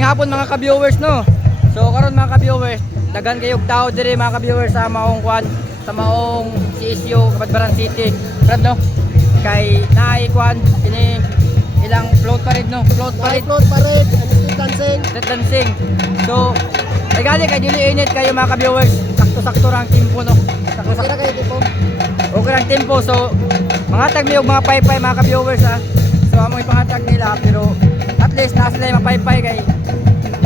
Maayong hapon mga ka-viewers no. So karon mga ka-viewers, daghan kayog tao diri mga ka-viewers sa maong kwan, sa maong CSU Kabadbaran City. Brad no. Kay naay kwan ini ilang float parade no, float parade and street dancing. street dancing. So nagali kay dili init kayo mga ka-viewers. Sakto-sakto ra ang tempo no. Sakto-sakto Kira kayo tipo. okay ang tempo. So mga tag niyog mga paypay mga ka-viewers ha. So amoy pangatag nila pero at least nasa sila yung mapaypay kay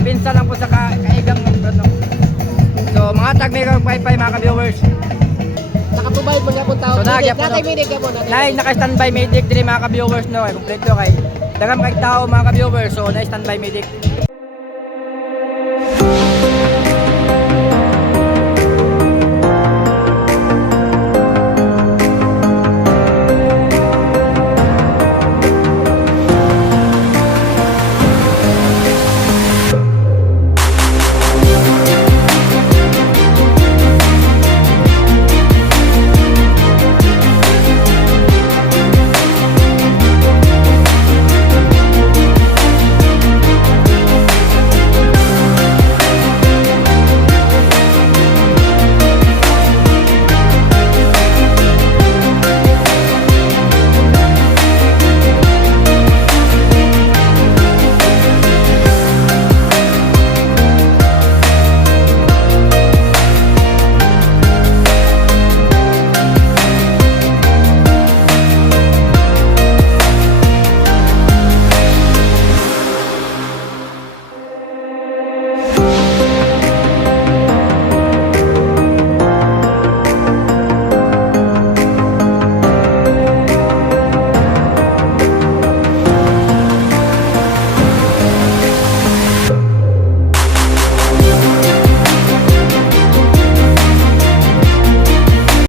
pinsa lang po sa kaigang no. So mga tag niyog paypay mga ka-viewers. Nakaprovide mo nga po tao. So, nagyap po, no? Nakay ka mo na. Naka-standby medic diri mga ka-viewers no. Ay kompleto kay daghang kay tao mga ka-viewers. So na-standby medic.